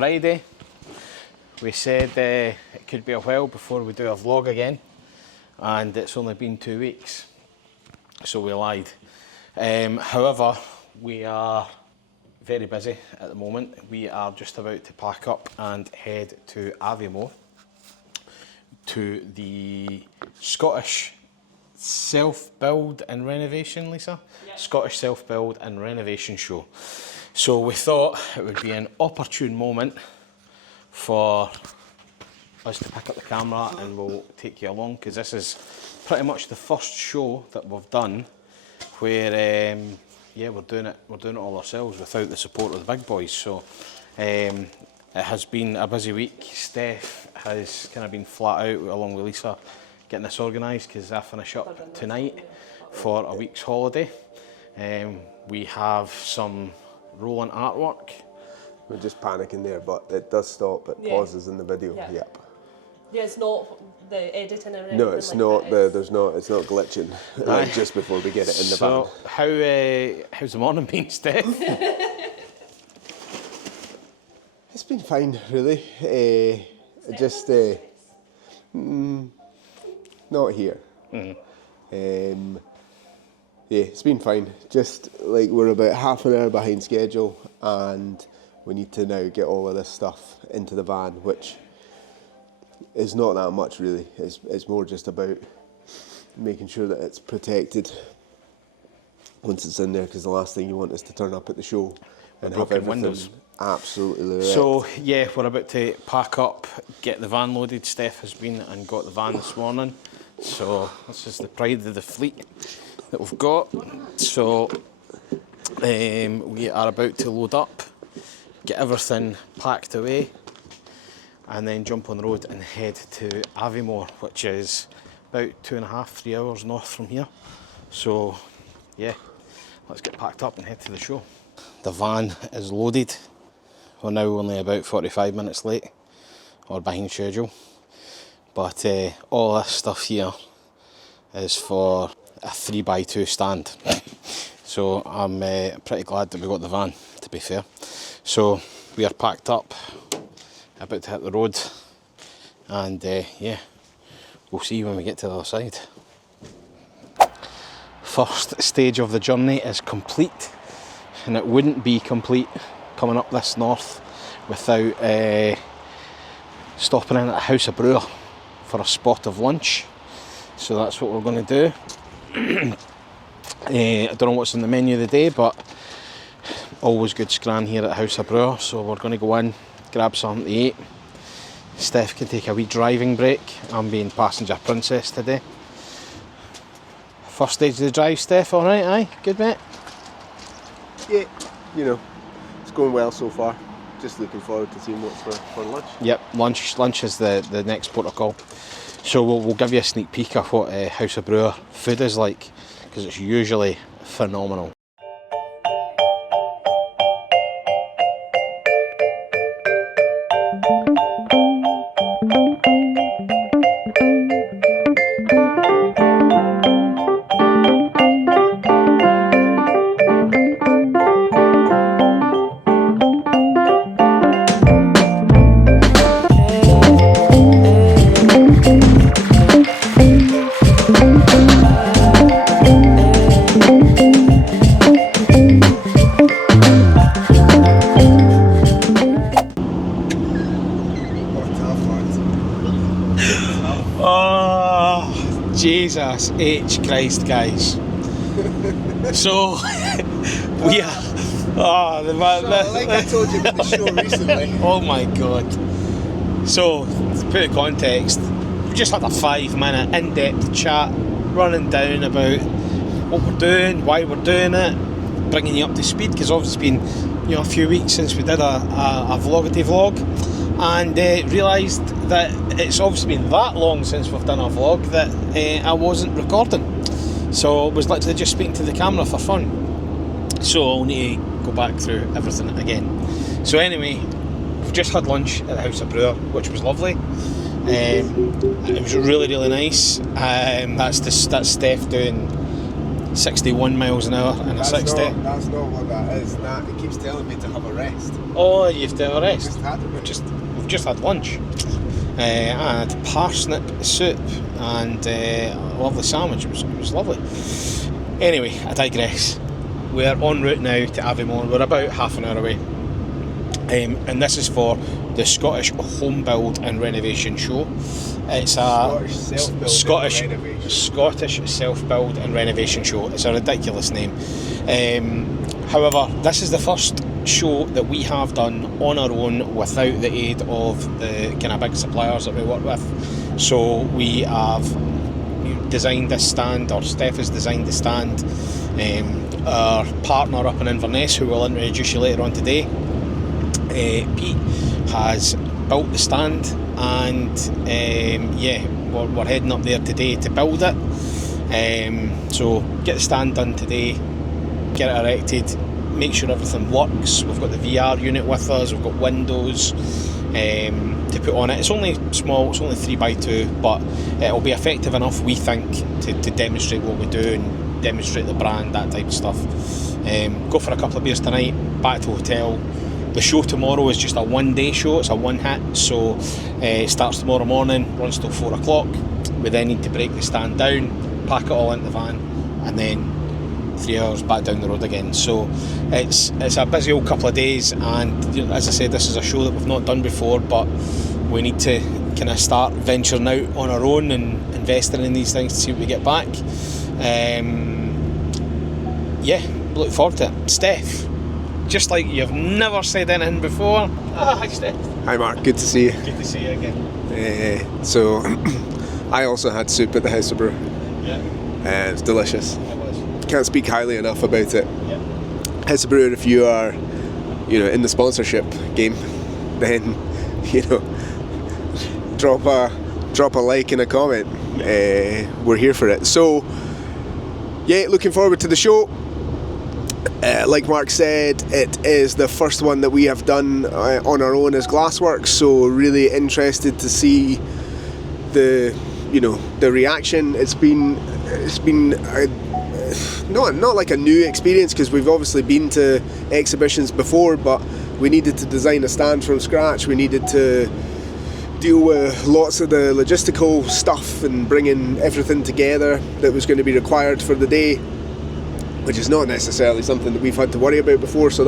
Friday. We said it could be a while before we do a vlog again, and it's only been 2 weeks, so we lied. However, we are very busy at the moment. We are just about to pack up and head to Aviemore to the Scottish Self-Build and Renovation, Lisa? Yep. Scottish Self-Build and Renovation show. So we thought it would be an opportune moment for us to pick up the camera and we'll take you along, because this is pretty much the first show that we've done where we're doing it all ourselves without the support of the big boys. So it has been a busy week. Steff has kind of been flat out along with Lisa getting this organised, because I finish up tonight for a week's holiday. We have some rolling artwork. We're just panicking there, but it does stop. It pauses in the video. Yeah. Yep. Yeah, it's not the editing and everything. No, it's not. It's not glitching like just before we get it in the van. So how's the morning been, Steff? It's been fine, really. Not here. Yeah, it's been fine. Just like we're about half an hour behind schedule, and we need to now get all of this stuff into the van, which is not that much really. It's more just about making sure that it's protected once it's in there, because the last thing you want is to turn up at the show and have everything windows. Absolutely wrecked. So yeah, we're about to pack up, get the van loaded. Steff has been and got the van this morning. So this is the pride of the fleet that we've got. So we are about to load up, get everything packed away, and then jump on the road and head to Aviemore, which is about 2.5, 3 hours north from here. So yeah, let's get packed up and head to the show. The van is loaded. We're now only about 45 minutes late, or behind schedule. But all this stuff here is for a 3x2 stand. So I'm pretty glad that we got the van, to be fair. So we are packed up, about to hit the road, and yeah, we'll see when we get to the other side. First stage of the journey is complete, and it wouldn't be complete coming up this north without stopping in at a House of Brewer for a spot of lunch. So that's what we're going to do. I don't know what's on the menu of the day, but always good scran here at House of Brewer. So we're going to go in, grab something to eat. Steff can take a wee driving break. I'm being passenger princess today. First stage of the drive, Steff, alright, aye? Good, mate? Yeah, you know, it's going well so far. Just looking forward to seeing what's for lunch. Yep, lunch is the next protocol. So we'll give you a sneak peek of what House of Brewer food is like, because it's usually phenomenal. Jesus H Christ, guys. So we are like I told you about the show recently. Oh my god. So to put in context, we just had a 5-minute in-depth chat running down about what we're doing, why we're doing it, bringing you up to speed, because obviously it's been a few weeks since we did a vlogity vlog, and realised that it's obviously been that long since we've done a vlog that I wasn't recording. So I was literally just speaking to the camera for fun. So I'll need to go back through everything again. So anyway, we've just had lunch at the House of Brewer, which was lovely. It was really, really nice. That's Steff doing 61 miles an hour and a 60. That's not what that is. It keeps telling me to have a rest. Oh, you've to have a rest. We've We've just had lunch. I had parsnip soup and a lovely sandwich. It was lovely. Anyway, I digress. We're en route now to Aviemore. We're about half an hour away. And this is for the Scottish Home Build and Renovation Show. It's a Scottish Self-Build and Renovation Show. It's a ridiculous name. However, this is the first show that we have done on our own without the aid of the kind of big suppliers that we work with. So we have designed this stand, or Steff has designed the stand. Our partner up in Inverness, who we'll introduce you later on today, Pete, has built the stand, and we're heading up there today to build it. So get the stand done today, get it erected, make sure everything works. We've got the VR unit with us, we've got windows to put on it. It's only small, it's only 3x2, but it'll be effective enough, we think, to demonstrate what we do and demonstrate the brand, that type of stuff. Go for a couple of beers tonight, back to the hotel. The show tomorrow is just a one-day show, it's a one-hit, so it starts tomorrow morning, runs till 4 o'clock. We then need to break the stand down, pack it all into the van, and then 3 hours back down the road again. So it's a busy old couple of days, and as I said, this is a show that we've not done before, but we need to kind of start venturing out on our own and investing in these things to see what we get back. Look forward to it. Steff, just like you've never said anything before. Hi Steff. Hi Mark, good to see you. Good to see you again. So I also had soup at the House of Brew. Yeah. It's delicious. It was. Can't speak highly enough about it. Yeah. House of Brew, if you are, in the sponsorship game, then drop a like and a comment. We're here for it. So looking forward to the show. Like Mark said, it is the first one that we have done on our own as Glass Worx, so really interested to see the reaction. It's been not like a new experience, because we've obviously been to exhibitions before, but we needed to design a stand from scratch. We needed to deal with lots of the logistical stuff and bringing everything together that was going to be required for the day, which is not necessarily something that we've had to worry about before. So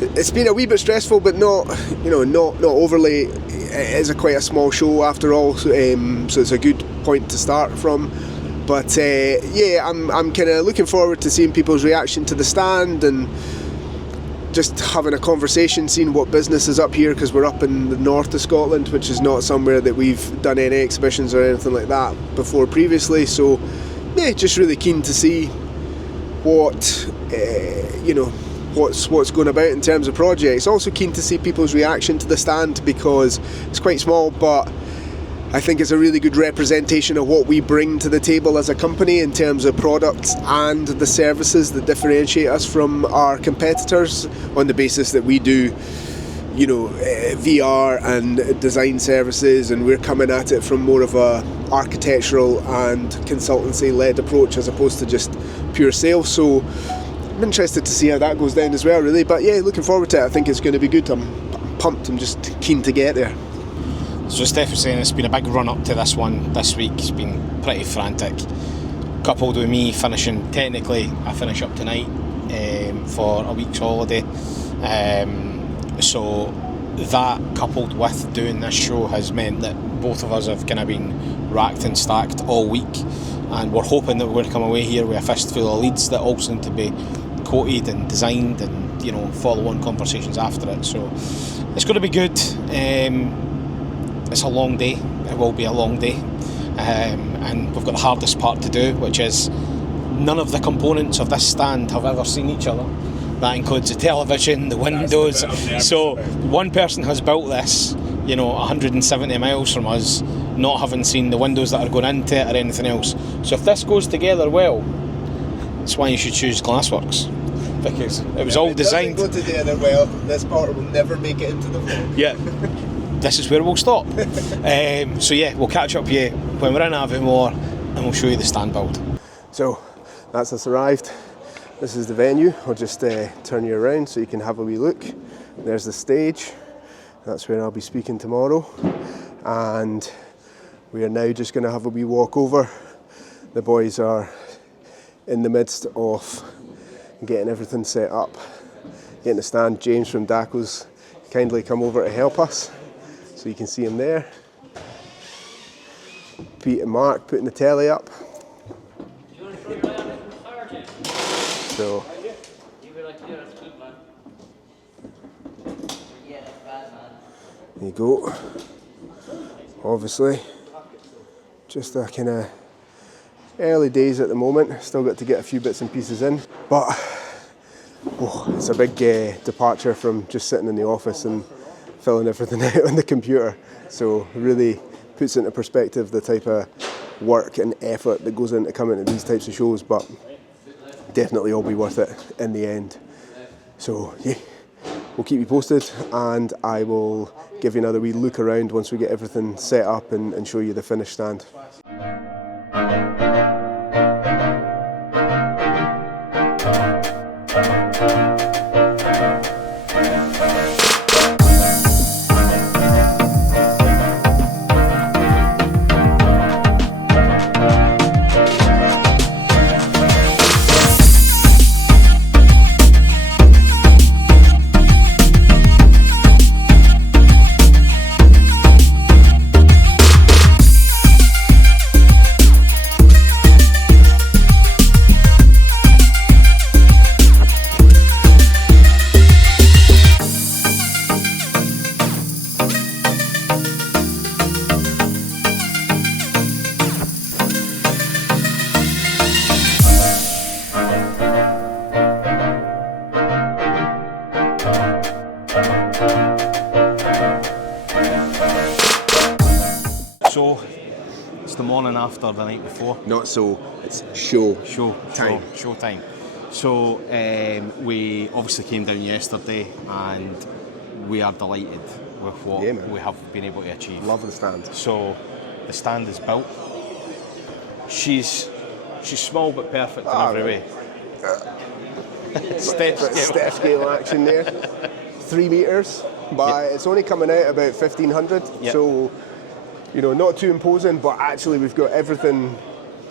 it's been a wee bit stressful, but not overly. It is quite a small show after all, so it's a good point to start from. But I'm kind of looking forward to seeing people's reaction to the stand and just having a conversation, seeing what business is up here, because we're up in the north of Scotland, which is not somewhere that we've done any exhibitions or anything like that before previously. So just really keen to see what's going about in terms of projects. Also keen to see people's reaction to the stand, because it's quite small, but I think it's a really good representation of what we bring to the table as a company in terms of products and the services that differentiate us from our competitors, on the basis that we do VR and design services, and we're coming at it from more of a architectural and consultancy led approach as opposed to just pure sales. So I'm interested to see how that goes down as well, really. But looking forward to it. I think it's going to be good. I'm pumped. I'm just keen to get there. So Steff was saying it's been a big run up to this one this week. It's been pretty frantic, coupled with me finishing. Technically I finish up tonight for a week's holiday, so that coupled with doing this show has meant that both of us have kind of been racked and stacked all week, and we're hoping that we're going to come away here with a fistful of leads that also need to be quoted and designed, and follow on conversations after it. So it's going to be good. It's a long day. It will be a long day, and we've got the hardest part to do, which is none of the components of this stand have ever seen each other. That includes the television, the windows. So one person has built this, 170 miles from us, not having seen the windows that are going into it or anything else. So if this goes together well, that's why you should choose Glass Worx, because it was all designed. If it doesn't go together well, this part will never make it into the vlog. Yeah. This is where we'll stop. We'll catch up with you when we're in Aviemore, and we'll show you the stand build. So that's us arrived. This is the venue. I'll just turn you around so you can have a wee look. There's the stage. That's where I'll be speaking tomorrow. And we are now just going to have a wee walk over. The boys are in the midst of getting everything set up, getting the stand. James from Daco's kindly come over to help us, so you can see him there. Pete and Mark putting the telly up. So there you go. Obviously, just a kind of early days at the moment. Still got to get a few bits and pieces in, but it's a big departure from just sitting in the office and filling everything out on the computer. So really puts into perspective the type of work and effort that goes into coming to these types of shows, but definitely all be worth it in the end. So yeah, we'll keep you posted, and I will give you another wee look around once we get everything set up and show you the finished stand. So, it's the morning after the night before. Not so, it's show time. Show time. So, we obviously came down yesterday and we are delighted with what we have been able to achieve. Love the stand. So, the stand is built. She's small but perfect in every way. Steff scale action there. 3 metres by, it's only coming out about 1500, so you know, not too imposing, but actually we've got everything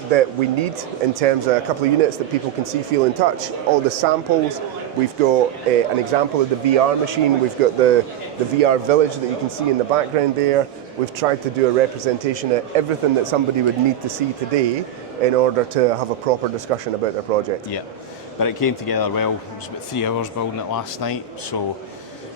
that we need in terms of a couple of units that people can see, feel and touch. All the samples, we've got an example of the VR machine, we've got the VR village that you can see in the background there. We've tried to do a representation of everything that somebody would need to see today in order to have a proper discussion about their project. Yeah, but it came together well. It was about 3 hours building it last night, so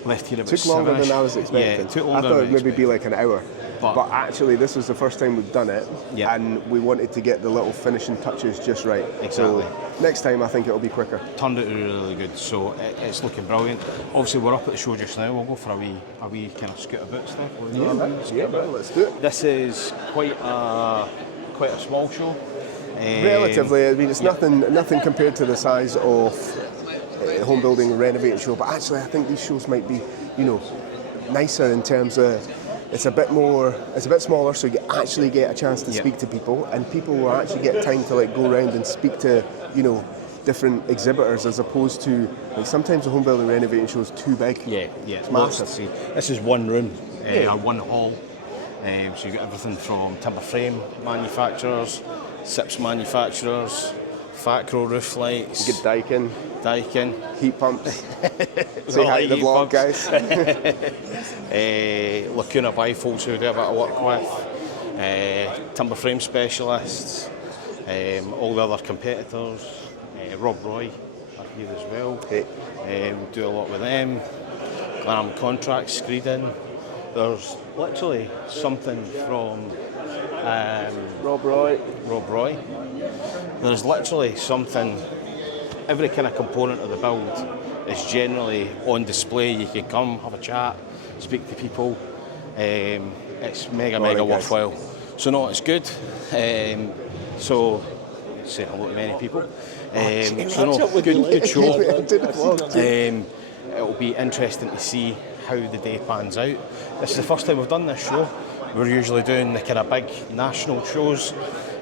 left here about 7ish. Took longer than I was expecting. Yeah, it took longer. I thought it'd maybe be like an hour. But actually, this was the first time we've done it, and we wanted to get the little finishing touches just right. Exactly. So next time, I think it'll be quicker. Turned out really good, so it's looking brilliant. Obviously, we're up at the show just now. We'll go for a wee kind of scoot about stuff. Yeah, let's do it. This is quite a small show. Relatively, I mean, it's nothing compared to the size of the home building renovating show. But actually, I think these shows might be, you know, nicer in terms of. It's a bit smaller, so you actually get a chance to speak to people, and people will actually get time to like go around and speak to, you know, different exhibitors, as opposed to like sometimes the home building renovating show is too big. Yeah, it's massive. This is one room, or one hall, so you get everything from timber frame manufacturers, SIPs manufacturers, Facro roof lights. You get Daikin, heat pumps. Say hi to the vlog, guys. Lacuna bifolds who we do a bit of work with, timber frame specialists, all the other competitors, Rob Roy are here as well. We do a lot with them. Glam Contracts, Screeding. There's literally something from Rob Roy. There's literally something, every kind of component of the build is generally on display. You can come, have a chat, speak to people. It's mega worthwhile. So no, it's good. So say hello to many people. So no, good show. It'll be interesting to see how the day pans out. This is the first time we've done this show. We're usually doing the kind of big national shows.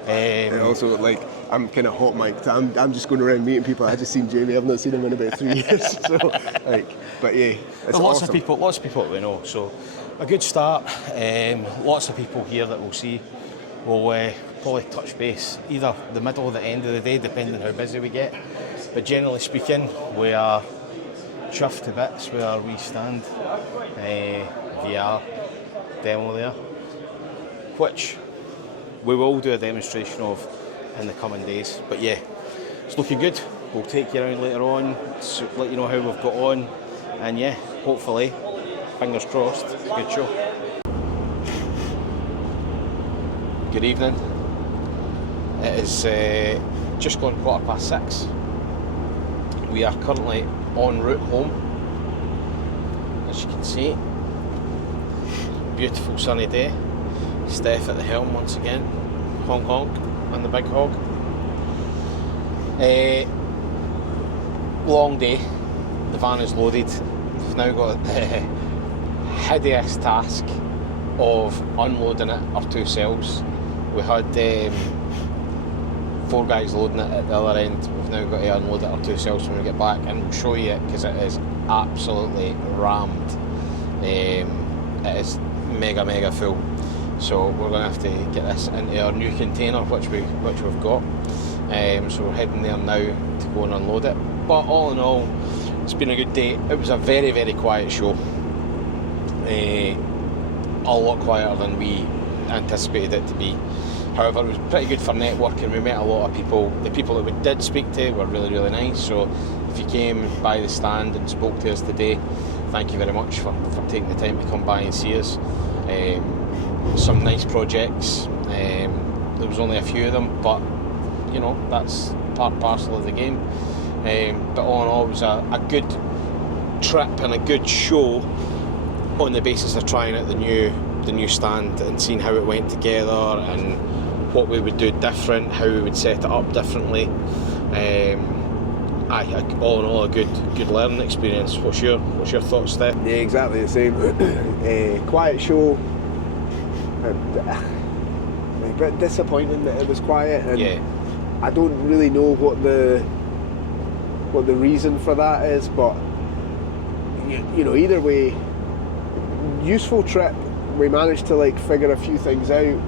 And also, like, I'm kind of hot mic'd. I'm just going around meeting people. I just seen Jamie. I've not seen him in about 3 years. So, like, but yeah, it's lots awesome. Lots of people that we know. So, a good start. Lots of people here that we'll see. We'll probably touch base either the middle or the end of the day, depending on how busy we get. But generally speaking, we are chuffed to bits where we stand. VR demo there, which we will do a demonstration of in the coming days. But yeah, it's looking good. We'll take you around later on, let you know how we've got on, and yeah, hopefully, fingers crossed, it's a good show. Good evening. It is just gone 6:15. We are currently en route home, as you can see. Beautiful sunny day. Steff at the helm once again. Honk honk on the big hog. Long day. The van is loaded. We've now got the hideous task of unloading it, our 2 cells. We had 4 guys loading it at the other end. We've now got to unload it, our 2 cells, when we get back, and we'll show you it because it is absolutely rammed. It is mega full. So we're going to have to get this into our new container, which we've got. So we're heading there now to go and unload it. But all in all, it's been a good day. It was a very quiet show. A lot quieter than we anticipated it to be. However, it was pretty good for networking. We met a lot of people. The people that we did speak to were really nice. So if you came by the stand and spoke to us today, thank you very much for taking the time to come by and see us. Some nice projects. There was only a few of them, but you know, that's part and parcel of the game. But all in all, it was a good trip and a good show on the basis of trying out the new stand and seeing how it went together and what we would do different, how we would set it up differently. All in all, a good learning experience. What's your thoughts there? Yeah, exactly the same. Quiet show. A bit disappointing that it was quiet, and Yeah. I don't really know what the reason for that is, but you know, either way, useful trip. We managed to like figure a few things out.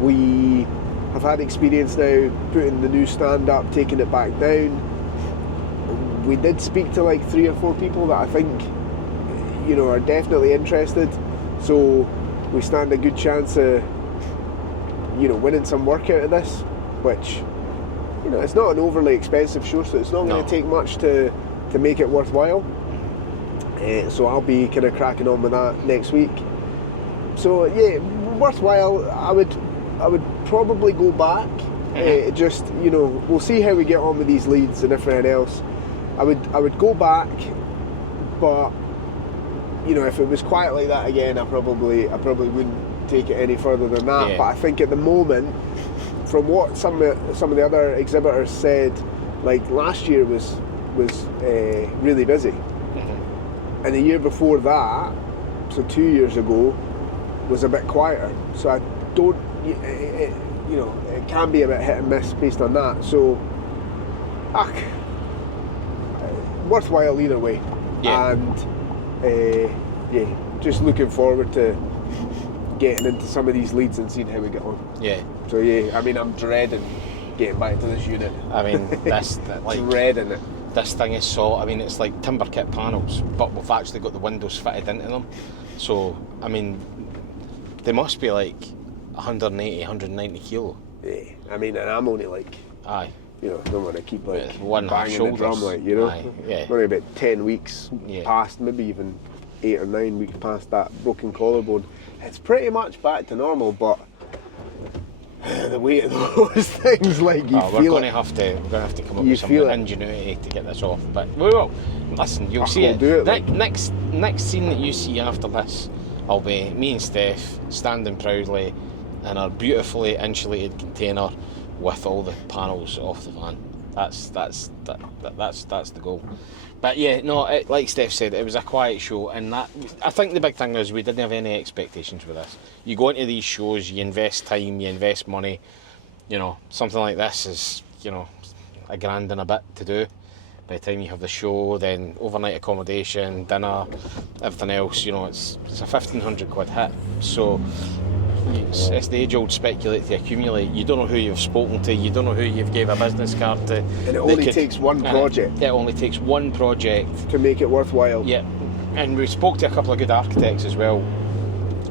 We have had experience now putting the new stand up, taking it back down. We did speak to like 3 or 4 people that I think, you know, are definitely interested. So we stand a good chance of, you know, winning some work out of this, which, you know, it's not an overly expensive show, so it's not going to take much to make it worthwhile. So I'll be kind of cracking on with that next week. So yeah, worthwhile. I would probably go back. Just, you know, we'll see how we get on with these leads and everything else. I would go back, but you know, if it was quiet like that again, I probably wouldn't take it any further than that. Yeah. But I think at the moment, from what some of the other exhibitors said, like last year was really busy, and the year before that, so 2 years ago, was a bit quieter. So I don't, you know, it can be a bit hit and miss based on that. So, worthwhile either way. Yeah. And yeah, just looking forward to getting into some of these leads and seeing how we get on. Yeah. So yeah, I mean, I'm dreading getting back to this unit. I mean, Dreading it. This thing is solid. I mean, it's like timber kit panels, but we've actually got the windows fitted into them. So, I mean, they must be like 180, 190 kilo. Yeah, I mean, and I'm only like, Aye. you know, don't want to keep like With 1.5 banging the shoulders. drum, like, you know. Aye, yeah. Only about 10 weeks Yeah. past, maybe even 8 or 9 weeks past that broken collarbone. It's pretty much back to normal, but the weight of those things, like, you We're feel going it. to have to come up You with some feel it. ingenuity to get this off. But we will. Listen, you'll see we'll it. do it, like- Next scene that you see after this, will be me and Steff standing proudly in our beautifully insulated container with all the panels off the van. That's the goal. But yeah, no, like Steff said, it was a quiet show, and that I think the big thing is we didn't have any expectations with this. You go into these shows, you invest time, you invest money, you know, something like this is, you know, a grand and a bit to do. By the time you have the show, then overnight accommodation, dinner, everything else, you know, it's a 1,500 quid hit. So it's the age-old speculate to accumulate. You don't know who you've spoken to, you don't know who you've gave a business card to. And it only takes one project. It only takes one project to make it worthwhile. Yeah, and we spoke to a couple of good architects as well.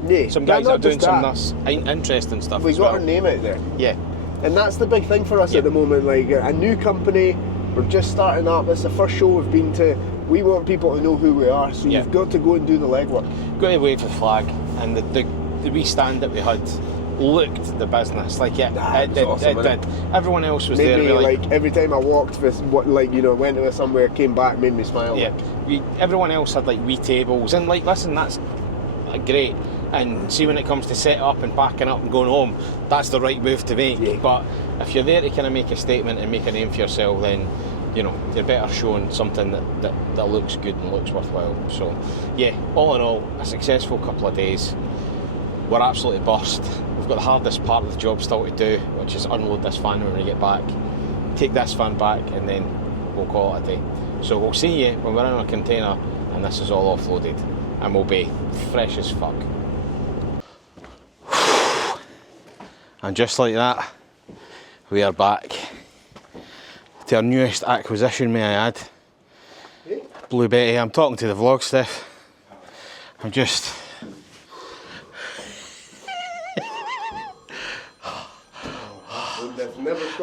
Yeah, some guys that are doing some nice, interesting stuff. We got our name out there. Yeah, and that's the big thing for us at the moment. Like a new company, we're just starting up. It's the first show we've been to. We want people to know who we are, so you've got to go and do the legwork. Got to wave the flag, and the wee stand that we had looked the business. Like it did. Everyone else was made there. Me, like every time I walked with went to somewhere, came back, made me smile. Yeah, everyone else had like wee tables, and like listen, that's great. And see, when it comes to setting up and packing up and going home, that's the right move to make. Yeah. But if you're there to kind of make a statement and make a name for yourself, then you know you're better showing something that looks good and looks worthwhile. So yeah, all in all, a successful couple of days. We're absolutely burst. We've got the hardest part of the job still to do, which is unload this van when we get back, take this van back, and then we'll call it a day. So we'll see you when we're in a container and this is all offloaded, and we'll be fresh as fuck. And just like that, we are back to our newest acquisition, may I add. Blue Betty. I'm talking to the vlog, Steff. I'm just...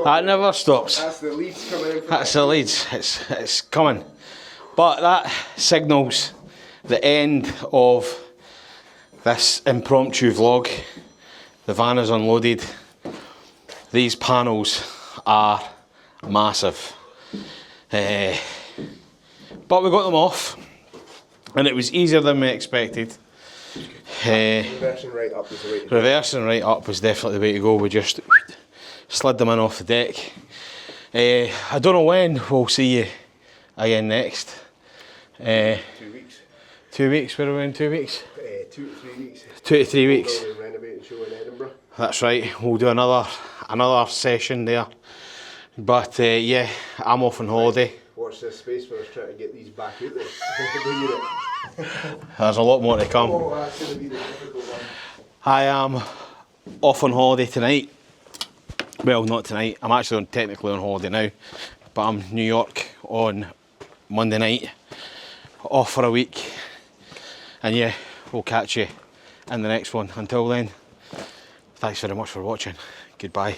That never stops. That's the leads coming in. That's the leads. It's coming. But that signals the end of this impromptu vlog. The van is unloaded. These panels are massive. But we got them off, and it was easier than we expected. Reversing right up was the way to go. Reversing right up was definitely the way to go. We just slid them in off the deck. I don't know when we'll see you again next. 2 weeks. 2 weeks? Where are we in 2 weeks? 2 to 3 weeks. 2 to 3 weeks. Renovation show in Edinburgh. That's right. We'll do another session there. But yeah, I'm off on holiday. Watch this space for us trying to get these back out there. There's a lot more to come. Oh, that's going to be the difficult one. I am off on holiday tonight. Well, not tonight. I'm actually technically on holiday now, but I'm New York on Monday night, off for a week, and yeah, we'll catch you in the next one. Until then, thanks very much for watching. Goodbye.